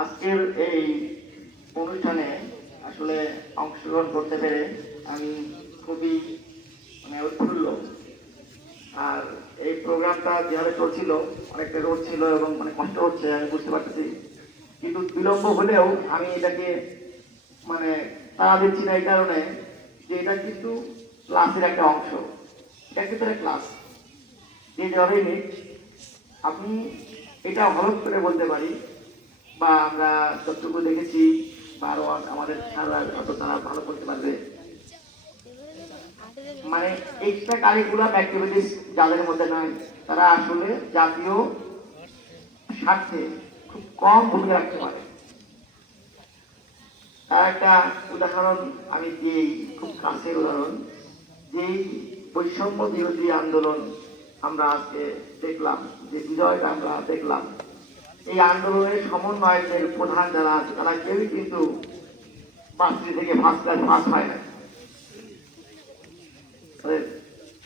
আজকের এই অনুষ্ঠানে আসলে অংশগ্রহণ করতে পেরে আমি খুবই উৎফুল্ল। আর এই প্রোগ্রামটা যেভাবে চলছিল অনেকটা রোদ ছিল এবং কষ্ট হচ্ছে আমি বুঝতে পারতেছি, কিন্তু বিলম্ব হলেও আমি এটাকে তাড়া দিচ্ছি না এই কারণে যে এটা কিন্তু ক্লাসের একটা অংশ। এটা কিন্তু একটা ক্লাস, যে যেভাবেই নিক আপনি এটা হলফ করে বলতে পারি, বা আমরা যতটুকু দেখেছি বা আরো আমাদের স্যাররা হয়তো তারা ভালো করতে পারবে, এক্সট্রা কারিকুলাম অ্যাক্টিভিটিস যাদের মধ্যে নাই তারা আসলে জাতীয় স্বার্থে খুব কম ভূমিকা রাখতে পারে। তার একটা উদাহরণ আমি দিই, খুব কাছের উদাহরণ। যেই বৈষম্য বিরোধী আন্দোলন আমরা আজকে দেখলাম, যে বিজয়টা আমরা দেখলাম, এই আন্দোলনের সমন্বয়কের প্রধান যারা আছে তারা কেউই কিন্তু পাঁচটি থেকে ফার্স্ট ক্লাস পাস হয় না।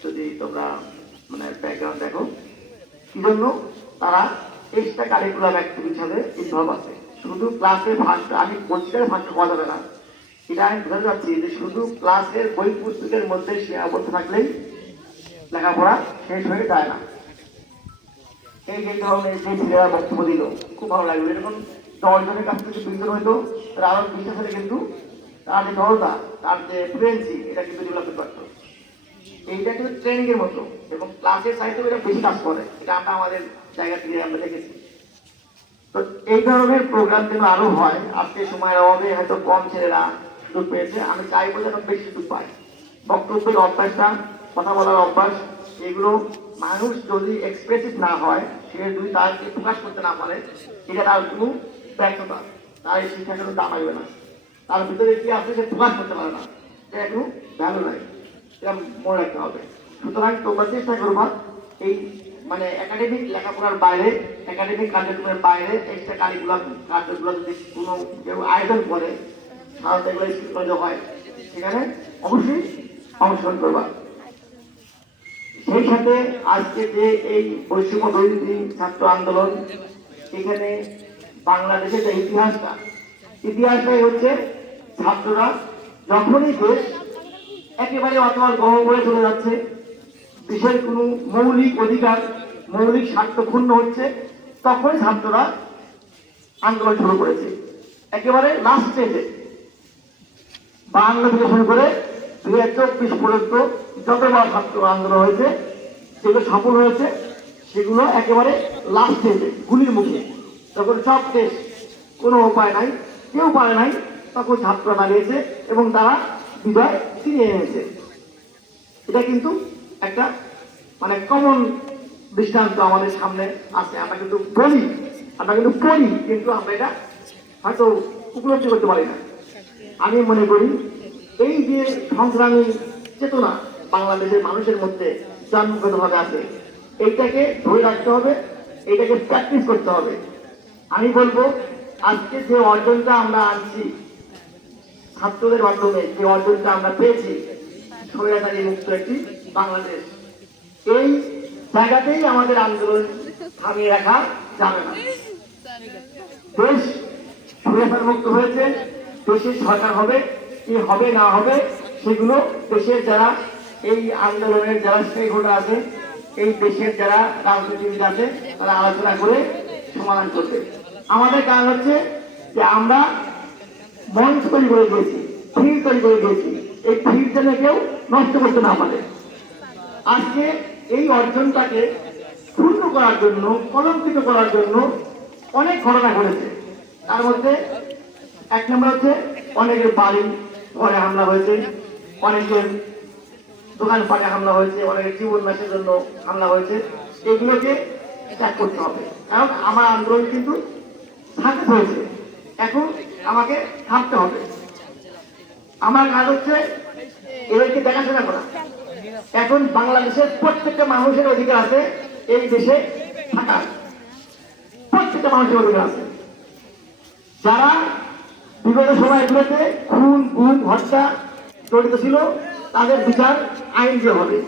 যদি তোমরা ব্যাকগ্রাউন্ড দেখো, কি জন্য তারা এক্সট্রা কারিকুলাম অ্যাক্টিভিটি সাথে ইনভলভ আছে। শুধু ক্লাসের ভাষা, আমি পত্রিকার ভাষা পাওয়া যাবে না, এটা আমি বোঝাতে চাচ্ছি যে শুধু ক্লাসের বই পুস্তকের মধ্যে সীমাবদ্ধ থাকলেই লেখাপড়া শেষ হয়ে যায় না। এই যে ধরনের যে ছেলেরা বক্তব্য দিল খুব ভালো লাগলো। এরকম 10 জনের কাছ থেকে 2 জন হয়তো তারা আরো বিশ্বাস হলে কিন্তু তার যে জড়তা, তার যে ফ্লুয়েন্সি, এটা কিন্তু ডেভেলপ করতে পারতো। এইটা কিন্তু ট্রেনিং এর মতো, এবং ক্লাসের সাইডেও এটা বেশি কাজ করে, এটা আমরা আমাদের জায়গা থেকে আমরা দেখেছি। তো এই ধরনের প্রোগ্রাম যেন আরো হয়। আজকে সময়ের অভাবে হয়তো কম ছেলেরা সুযোগ পেয়েছে, আমি চাইবো যেন বেশি সুযোগ পায়। বক্তব্যের অভ্যাসটা, কথা বলার অভ্যাস, এগুলো মানুষ যদি এক্সপ্রেসিভ না হয়, সে যদি তাকে প্রকাশ করতে না পারে, এটা তার কোনো ব্যর্থতা, তার এই শিক্ষা কোনো দাম আসবে না। তার ভিতরে কি আছে সে প্রকাশ করতে পারে না, এটা কোনো ভ্যালু নাই, এটা মনে রাখতে হবে। সুতরাং তোমরা চেষ্টা করবা এই একাডেমিক লেখাপড়ার বাইরে, একাডেমিক কার্যক্রমের বাইরে এক্সট্রা কারিকুলাম কার্যক্রম যদি কোনো কেউ আয়োজন করে, সাধারণত এগুলো স্কুল হয়, সেখানে অবশ্যই অংশগ্রহণ করবা। সেই সাথে আজকে যে এই বৈষম্য বিরোধী ছাত্র আন্দোলন, এখানে বাংলাদেশের যে ইতিহাসটাই হচ্ছে ছাত্ররা যখনই দেশ একেবারে অচল গহ করে চলে যাচ্ছে, দেশের কোনো মৌলিক অধিকার, মৌলিক স্বার্থ ক্ষুণ্ণ হচ্ছে, তখনই ছাত্ররা আন্দোলন শুরু করেছে। একেবারে লাস্ট স্টেজে বাংলা থেকে শুরু করে 2024 পর্যন্ত যতবার ছাত্র আন্দোলন হয়েছে, যেগুলো সফল হয়েছে সেগুলো একেবারে লাস্ট স্টেজে, গুলির মুখে, যখন সব দেশ কোনো উপায় নাই, কেউ পারে নাই, তখন ছাত্ররা দাঁড়িয়েছে এবং তারা বিজয় ছিনিয়ে এনেছে। এটা কিন্তু একটা কমন দৃষ্টান্ত আমাদের সামনে আছে। আমরা কিন্তু বলি, আমরা কিন্তু পড়ি, কিন্তু আমরা এটা হয়তো উপলব্ধি করতে পারি না। আমি মনে করি এই যে সংগ্রামী চেতনা বাংলাদেশের মানুষের মধ্যে জন্মগতভাবে আছে, এইটাকে ধরে রাখতে হবে, এইটাকে প্র্যাকটিস করতে হবে। আমি বলবো আজকে যে অর্জনটা আমরা আনছি, ছাত্রদের মাধ্যমে যে অর্জনটা আমরা পেয়েছি, স্বৈরাচারী মুক্ত একটি বাংলাদেশ, এই জায়গাতেই আমাদের আন্দোলন থামিয়ে রাখা যাবে না। দেশ স্বৈরাচার মুক্ত হয়েছে, দেশের সরকার হবে কি হবে না হবে সেগুলো দেশের যারা এই আন্দোলনের যারা স্টেক হোল্ডার আছে, এই দেশের যারা রাজনীতিবিদ আছে, তারা আলোচনা করে সমাধান করবে। আমাদের কাজ হচ্ছে যে আমরা মঞ্চ তৈরি করে দিয়েছি, ফিল্ড তৈরি করে দিয়েছি, এই ফিল্ড যেন কেউ নষ্ট করতে না পারে। আজকে এই অর্জনটাকে পূর্ণ করার জন্য, কলঙ্কিত করার জন্য অনেক ঘটনা ঘটেছে। তার মধ্যে 1 নম্বর হচ্ছে অনেকের বাড়ি ঘরে হামলা হয়েছে, অনেকের দোকানপাটে হামলা হয়েছে, অনেকের জীবন নাশের জন্য হামলা হয়েছে। এগুলোকে ত্যাগ করতে হবে, কারণ আমার আন্দোলন কিন্তু সাকসেস হয়েছে। এখন আমাকে থামতে হবে। আমার কাজ হচ্ছে এদেরকে দেখাশোনা করা। এখন বাংলাদেশের প্রত্যেকটা মানুষের অধিকার আছে এই দেশে থাকার, প্রত্যেকটা মানুষের অধিকার আছে। যারা বিগত সময়গুলোতে খুন, গুম, হত্যা জড়িত ছিল, তাদের বিচার আইন দিয়ে হবে।